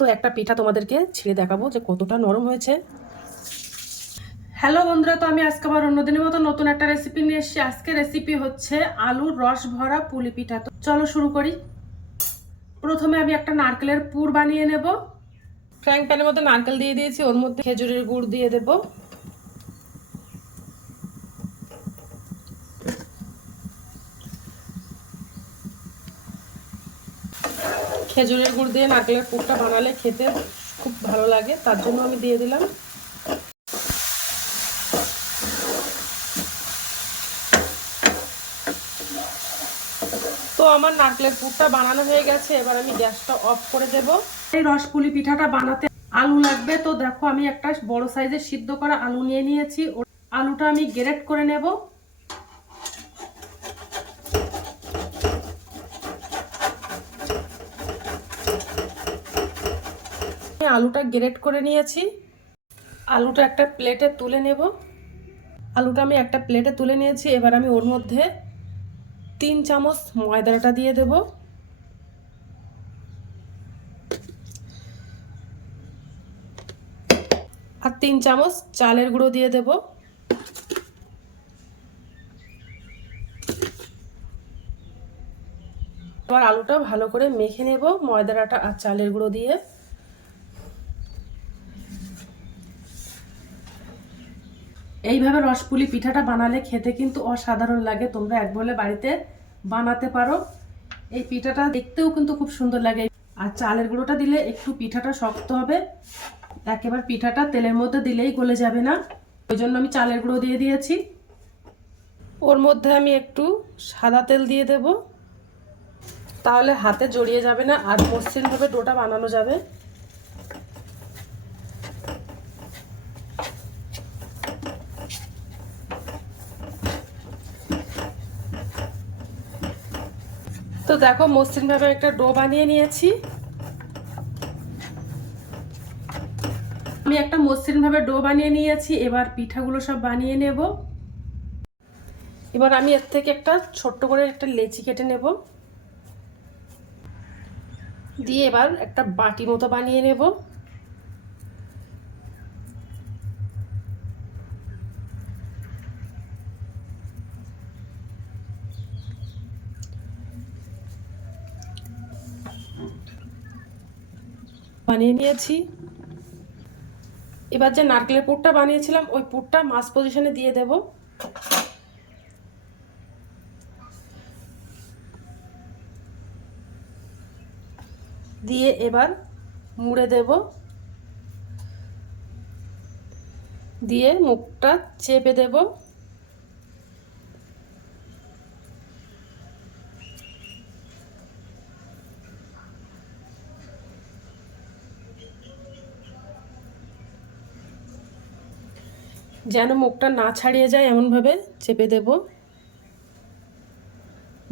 তো একটা পিঠা তোমাদেরকে ছিঁড়ে দেখাবো যে কতটা নরম হয়েছে। হ্যালো বন্ধুরা, তো আমি আজকে আবার অন্যদিনের মতো নতুন একটা রেসিপি নিয়ে এসেছি। আজকে রেসিপি হচ্ছে আলুর রস ভরা পুলি পিঠা। তো চলো শুরু করি। প্রথমে আমি একটা নারকেলের পুর বানিয়ে নেব। ফ্রাইং প্যানের মধ্যে নারকেল দিয়ে দিয়েছি, ওর মধ্যে খেজুরের গুড় দিয়ে দেব। খেজুরের গুড় দিয়ে নারকেলের পুরটা বানালে খেতে খুব ভালো লাগে, তার জন্য আমি দিয়ে দিলাম। তো আমার নারকেলের পুরটা বানানো হয়ে গেছে, এবার আমি গ্যাসটা অফ করে দেব। এই রসপুলি পিঠাটা বানাতে আলু লাগবে। তো দেখো আমি একটা বড় সাইজের সিদ্ধ করা আলু নিয়ে নিয়েছি। আলুটা আমি গ্রেট করে নেব। আলুটা গ্রেট করে নিয়েছি। আলুটা একটা প্লেটে তুলে নেব। আলুটা আমি একটা প্লেটে তুলে নিয়েছি। এবার আমি ওর মধ্যে 3 চামচ ময়দাটা দিয়ে দেব। আর 3 চামচ চালের গুঁড়ো দিয়ে দেব। এবার আলুটা ভালো করে মেখে নেব ময়দাটা আর চালের গুঁড়ো দিয়ে। এইভাবে রসপুলি পিঠাটা বানালে খেতে কিন্তু অসাধারণ লাগে। তোমরা একবারে বাড়িতে বানাতে পারো। এই পিঠাটা দেখতেও কিন্তু খুব সুন্দর লাগে। আর চালের গুঁড়োটা দিলে একটু পিঠাটা শক্ত হবে, একেবারে পিঠাটা তেলের মধ্যে দিলেই গলে যাবে না, ওই জন্য আমি চালের গুঁড়ো দিয়ে দিয়েছি। ওর মধ্যে আমি একটু সাদা তেল দিয়ে দেব, তাহলে হাতে জড়িয়ে যাবে না আর মসৃণভাবে ডোটা বানানো যাবে। তো দেখো মসৃণভাবে একটা ডো বানিয়ে নিয়েছি। আমি একটা মসৃণভাবে ডো বানিয়ে নিয়েছি। এবার পিঠাগুলো সব বানিয়ে নেব। এবার আমি এর থেকে একটা ছোট্ট করে একটা লেচি কেটে নেব, দিয়ে এবার একটা বাটি মতো বানিয়ে নেব। বানিয়ে নিয়েছি। এবার যে নারকেলের পুরটা বানিয়েছিলাম ওই পুরটা মাছ পজিশনে দিয়ে দেব। দিয়ে এবার মুড়ে দেব, দিয়ে মুখটা চেপে দেব। যেন মুখটা না ছাড়িয়ে যায় এমনভাবে চেপে দেব।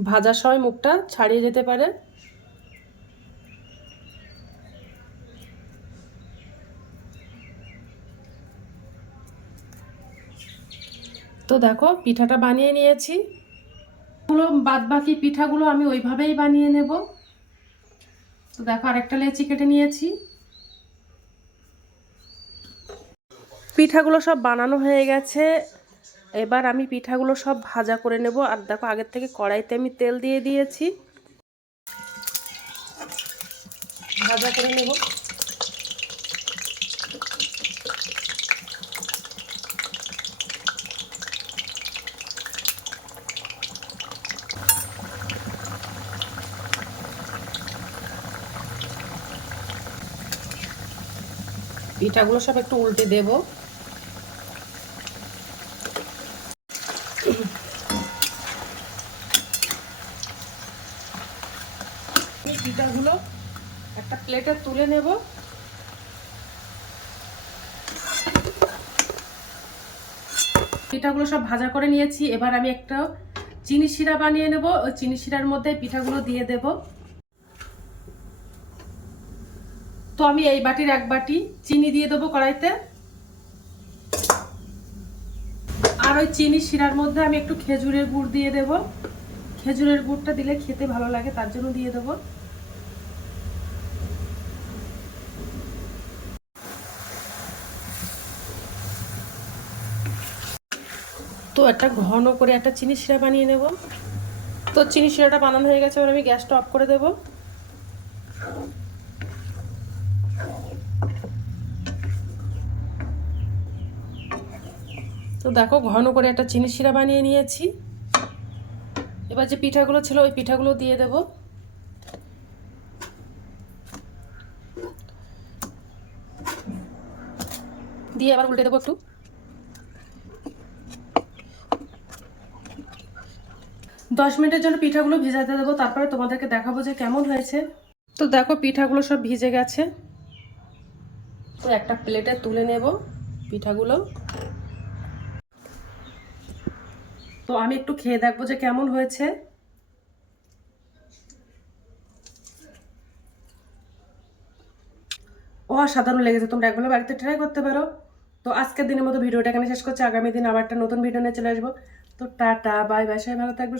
ভাজার সময় মুখটা ছাড়িয়ে যেতে পারে। তো দেখো পিঠাটা বানিয়ে নিয়েছি। বাদ বাকি পিঠাগুলো আমি ওইভাবেই বানিয়ে নেব। তো দেখো আরেকটা লেচি কেটে নিয়েছি। পিঠাগুলো সব বানানো হয়ে গেছে। এবার আমি পিঠাগুলো সব ভাজা করে নেব। আর দেখো আগের থেকে কড়াইতে আমি তেল দিয়ে দিয়েছি, ভাজা করে নেব। পিঠাগুলো সব একটু উল্টে দেব। পিঠাগুলো একটা প্লেটে তুলে নেব। পিঠাগুলো সব ভাজা করে নিয়েছি। এবার আমি একটা চিনি শিরা বানিয়ে নেব। ওই চিনি শিরার মধ্যে পিঠাগুলো দিয়ে দেব। তো আমি এই বাটির 1 বাটি চিনি দিয়ে দেবো কড়াইতে। আর ওই চিনি শিরার মধ্যে আমি একটু খেজুরের গুড় দিয়ে দেব। খেজুরের গুড়টা দিলে খেতে ভালো লাগে, তার জন্য দিয়ে দেবো। তো একটা ঘন করে একটা চিনি শিরা বানিয়ে নেব। তো চিনি শিরাটা বানানো হয়ে গেছে, এবার আমি গ্যাসটা অফ করে দেব। তো দেখো ঘন করে একটা চিনি শিরা বানিয়ে নিয়েছি। এবার যে পিঠাগুলো ছিল ওই পিঠাগুলো দিয়ে দেব। দিয়ে আবার উল্টে দেবো একটু। 10 মিনিটের জন্য পিঠাগুলো ভিজাতে দেবো, তারপরে তোমাদেরকে দেখাবো যে কেমন হয়েছে। তো দেখো পিঠাগুলো সব ভিজে গেছে। তো একটা প্লেটে তুলে নেব পিঠাগুলো। তো আমি একটু খেয়ে দেখবো যে কেমন হয়েছে। অসাধারণ লেগেছে, তোমরা একবার বাড়িতে ট্রাই করতে পারো। তো আজকের দিনের মতো ভিডিওটা এখানে শেষ করছি, আগামী দিন আবার একটা নতুন ভিডিও নিয়ে চলে আসবো। তো টাটা, বাই বাই, সবাই ভালো থাকবে।